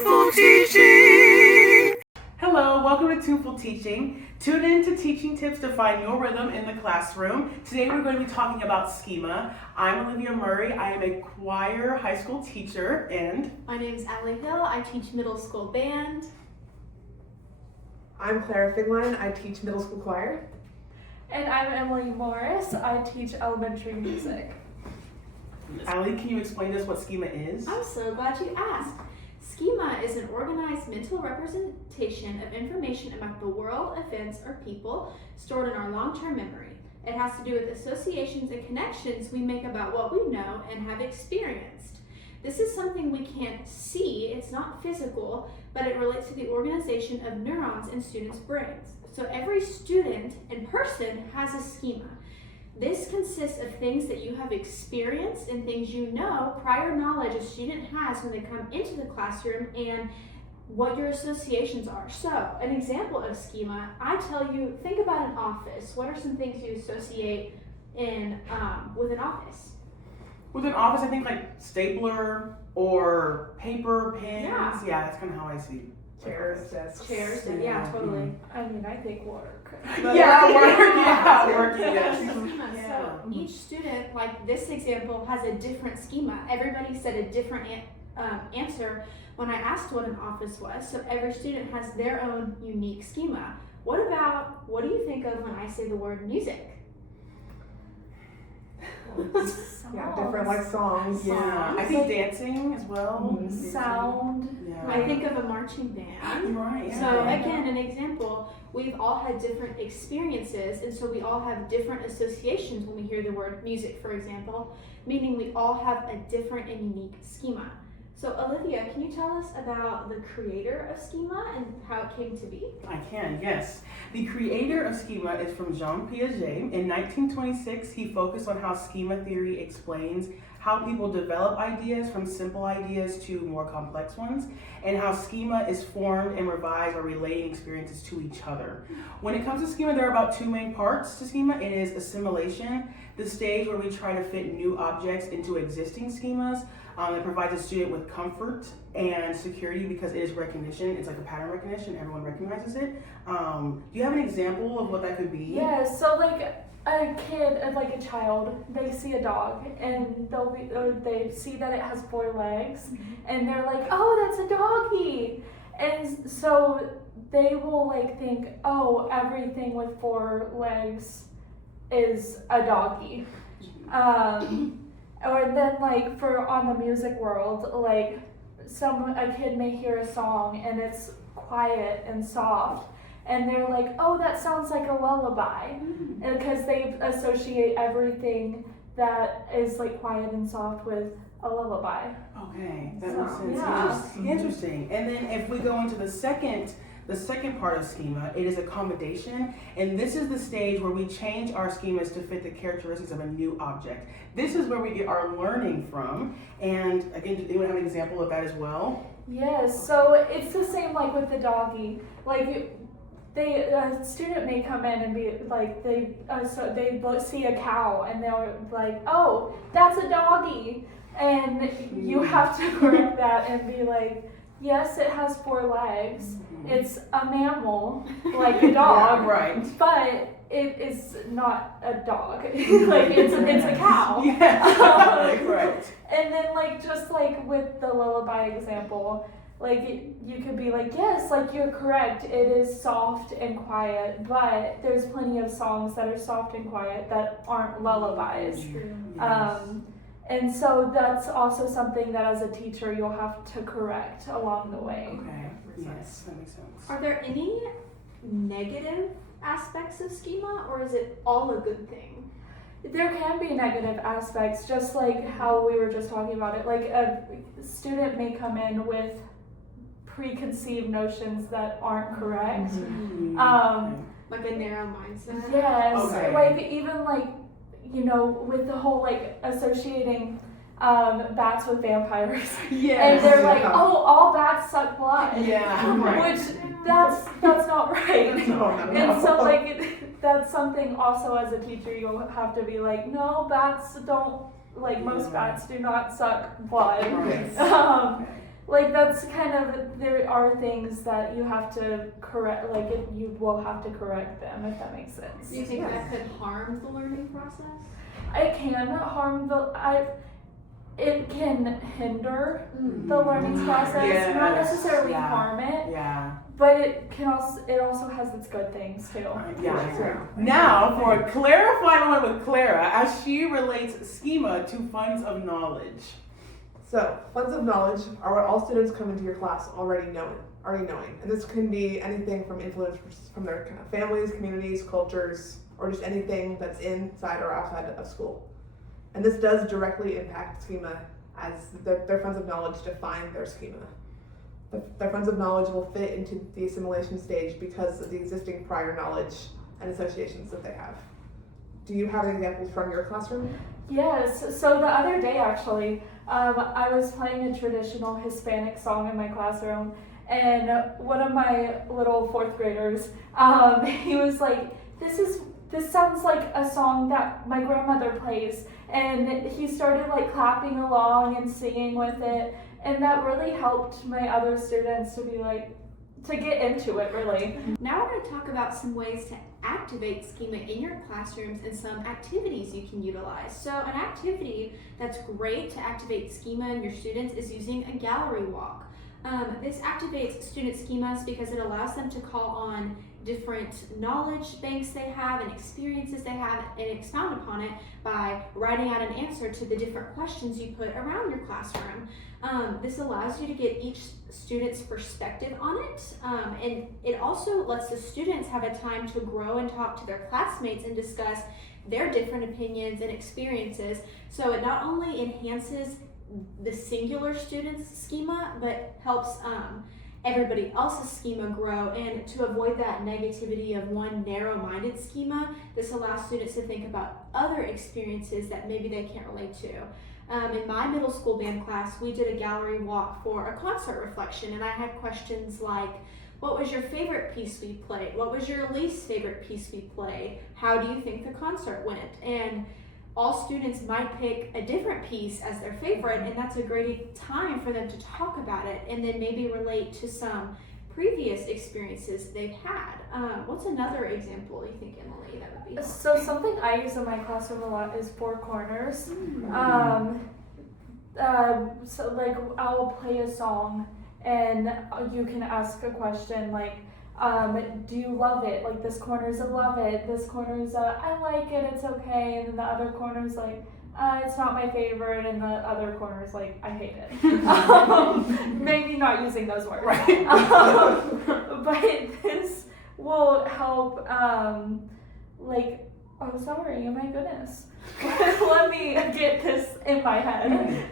Tuneful Teaching. Hello, welcome to Tuneful Teaching. Tune in to teaching tips to find your rhythm in the classroom. Today we're going to be talking about schema. I'm Olivia Murray. I am a choir high school teacher, and my name is Allie Hill. I teach middle school band. I'm Clara Figline. I teach middle school choir. And I'm Emily Morris. I teach elementary music. Allie, can you explain to us what schema is? I'm so glad you asked. Schema is an organized mental representation of information about the world, events, or people stored in our long-term memory. It has to do with associations and connections we make about what we know and have experienced. This is something we can't see, it's not physical, but it relates to the organization of neurons in students' brains. So every student and person has a schema. This consists of things that you have experienced and things you know, prior knowledge a student has when they come into the classroom, and what your associations are. So, an example of schema, I tell you, think about an office. What are some things you associate in with an office? With an office, I think like stapler or paper, pens. Yeah. That's kind of how I see it. Chairs, desks. Chairs, yeah, totally. I mean, I think work. Working, yes. Schema. So each student, like this example, has a different schema. Everybody said a different answer when I asked what an office was. So every student has their own unique schema. What do you think of when I say the word music? Yeah, different like songs. Yeah, I think dancing as well. Mm-hmm. Sound. Yeah. I think of a marching band. Right. Yeah. So again, an example, we've all had different experiences, and so we all have different associations when we hear the word music, for example, meaning we all have a different and unique schema. So Olivia, can you tell us about the creator of schema and how it came to be? I can, yes. The creator of schema is from Jean Piaget. In 1926, he focused on how schema theory explains how people develop ideas from simple ideas to more complex ones, and how schema is formed and revised by relating experiences to each other. When it comes to schema, there are about two main parts to schema. It is assimilation, the stage where we try to fit new objects into existing schemas. It provides a student with comfort and security because it is recognition. It's like a pattern recognition. Everyone recognizes it. Do you have an example of what that could be? Yeah, so like a kid, like a child, they see a dog and they see that it has 4 legs, and they're like, oh, that's a doggy. And so they will like think, oh, everything with 4 legs is a doggy. Or then like for on the music world, like a kid may hear a song and it's quiet and soft, and they're like, oh, that sounds like a lullaby, because they associate everything that is like quiet and soft with a lullaby. Okay, that makes sense. Yeah. Interesting. And then if we go into the second part of schema, it is accommodation, and this is the stage where we change our schemas to fit the characteristics of a new object. This is where we get our learning from, and again, does anyone have an example of that as well? Yes, so it's the same like with the doggy. Like a student may come in and be like, they see a cow and they're like, oh, that's a doggy, and you have to correct that and be like, yes, it has 4 legs. It's a mammal, like a dog, Yeah, right. but it is not a dog. Like it's a cow. Yeah, right. And then like just like with the lullaby example, like you could be like, yes, like you're correct. It is soft and quiet, but there's plenty of songs that are soft and quiet that aren't lullabies. Yes. And so that's also something that as a teacher you'll have to correct along the way. Okay. Yes, that makes sense. Are there any negative aspects of schema, or is it all a good thing? There can be negative aspects, just like how we were just talking about it. Like a student may come in with preconceived notions that aren't correct. Like a narrow mindset? Yes, Okay. like even like, you know, with the whole like associating bats with vampires. Yes. And they're like, oh, all bats suck blood. Yeah, right. Which that's not right. No. And so like that's something also as a teacher you'll have to be like, no, bats don't, like most bats do not suck blood. Right. like that's kind of, there are things that you have to correct, like you will have to correct them, if that makes sense. Do you think that could harm the learning process? It can harm it can hinder the learning process, not necessarily harm it, but it also has its good things too. Now for a clarifying one with Clara, as she relates schema to funds of knowledge. So, funds of knowledge are what all students come into your class already knowing. And this can be anything from influence from their kind of families, communities, cultures, or just anything that's inside or outside of school. And this does directly impact schema as their funds of knowledge define their schema. Their funds of knowledge will fit into the assimilation stage because of the existing prior knowledge and associations that they have. Do you have any examples from your classroom? Yes, so the other day actually, I was playing a traditional Hispanic song in my classroom, and one of my little fourth graders, he was like, this sounds like a song that my grandmother plays, and he started like clapping along and singing with it, and that really helped my other students to be like, to get into it really. Now we're going to talk about some ways to activate schema in your classrooms and some activities you can utilize. So an activity that's great to activate schema in your students is using a gallery walk. This activates student schemas because it allows them to call on different knowledge banks they have and experiences they have and expound upon it by writing out an answer to the different questions you put around your classroom. This allows you to get each student's perspective on it, and it also lets the students have a time to grow and talk to their classmates and discuss their different opinions and experiences. So it not only enhances the singular student's schema, but helps everybody else's schema grow. And to avoid that negativity of one narrow-minded schema, this allows students to think about other experiences that maybe they can't relate to. In my middle school band class, we did a gallery walk for a concert reflection, and I had questions like, what was your favorite piece we played? What was your least favorite piece we played? How do you think the concert went? And all students might pick a different piece as their favorite, and that's a great time for them to talk about it and then maybe relate to some previous experiences they've had. What's another example you think, Emily, that would be helpful? So something I use in my classroom a lot is four corners. So like I'll play a song and you can ask a question like, do you love it? Like this corner's a love it, this corner's a I like it, it's okay, and then the other corner's like, it's not my favorite, and the other corner's like, I hate it. Maybe not using those words. Right. But this will help, like, oh sorry, oh my goodness. Let me get this in my head.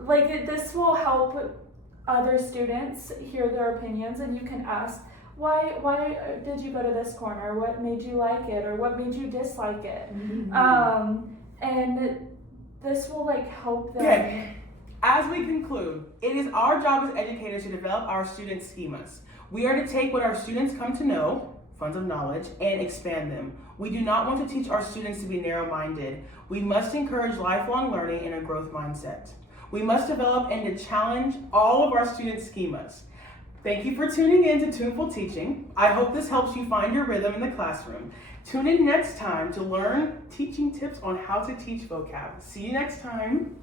Like this will help other students hear their opinions, and you can ask, why did you go to this corner? What made you like it, or what made you dislike it? And this will like help them. Okay. As we conclude, it is our job as educators to develop our students' schemas. We are to take what our students come to know, funds of knowledge, and expand them. We do not want to teach our students to be narrow-minded. We must encourage lifelong learning and a growth mindset. We must develop and to challenge all of our students' schemas. Thank you for tuning in to Tuneful Teaching. I hope this helps you find your rhythm in the classroom. Tune in next time to learn teaching tips on how to teach vocab. See you next time.